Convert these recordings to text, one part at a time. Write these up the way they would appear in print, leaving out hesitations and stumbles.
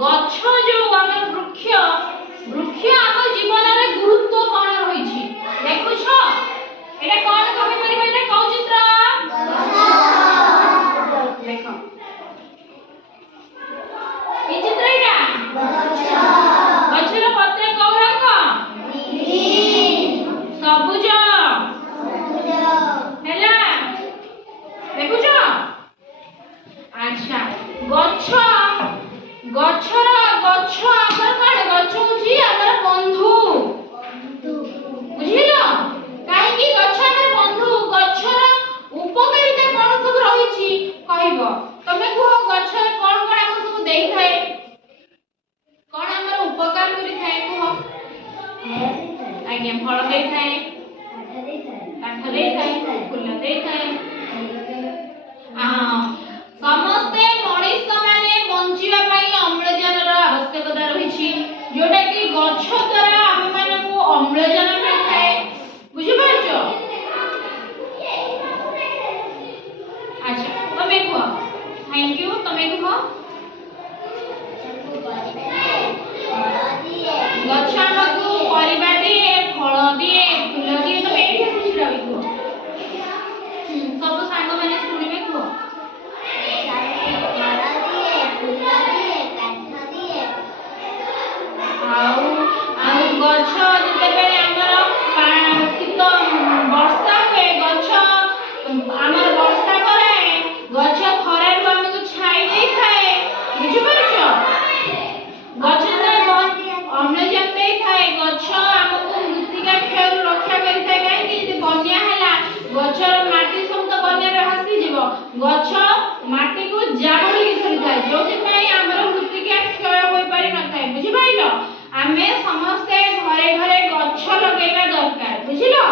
गछ जो आम वृक्ष वृक्ष आम जीवन में गुरुत्व कौन रही देखुछ एटा कौन कहि परिबा एटा कौ चित्र देखो ए चित्र एटा गछर पत्र कौ रंग सबुज हैला देखुछ अच्छा गछ गछर गछ आमर काडे गछ होची आमर बंधु बुझिलो काहे कि गछ आमर बंधु गछर उपकारिता कोन सब रहिछि कहइबो तमे को गछ कोन कोन हम सब देई थाए कोन आमर उपकार करि थाए को आज्ञा फल देई थाए काठ देई थाए फूल देई थाए समस्ते मनुष्य माने बंचिबा पई अम्लजान रो आवश्यकता रहिछि जोटा कि गछ द्वारा हम मानकु अम्लजान मिलथाय बुझि पाछो अच्छा तमे को थैंक यू तमे को गछ हमकु परिबा दिए फल दिए फूल दिए तमे एठी सिखिरा को सब सांग माने सुनिबे को गछ जेतेबेले हमर शीत वर्षा हुए गछ हमर वर्षा करे गछ खरा रु हमको छाई दे थाए बुझि परछो गछ ने अम्लजान दे थाए गछ हमको मृत्तिका क्षय रु रक्षा करि थाए काहे कि जे बन्या हैला गछर माटी सब तो बन्या रे हसी जीवो गछ माटी को जागुली कि धरि थाए जोति पई हमर मृत्तिका क्षय होई पारि न थाए बुझि पाइलो आमे समस्ते घरे घरे गछ लगाइबा दरकार बुझिलो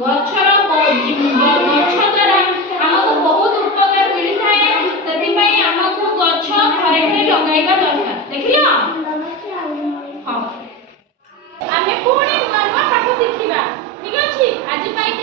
गछर गछ द्वारा हमको बहुत उपकार मिलि थाए सेति पई हमको गछ घरे घरे लगाइबा दरकार देखिलो हां आमे पुणी नर्मा पाठ शिखिबा ठीक अछि आज पई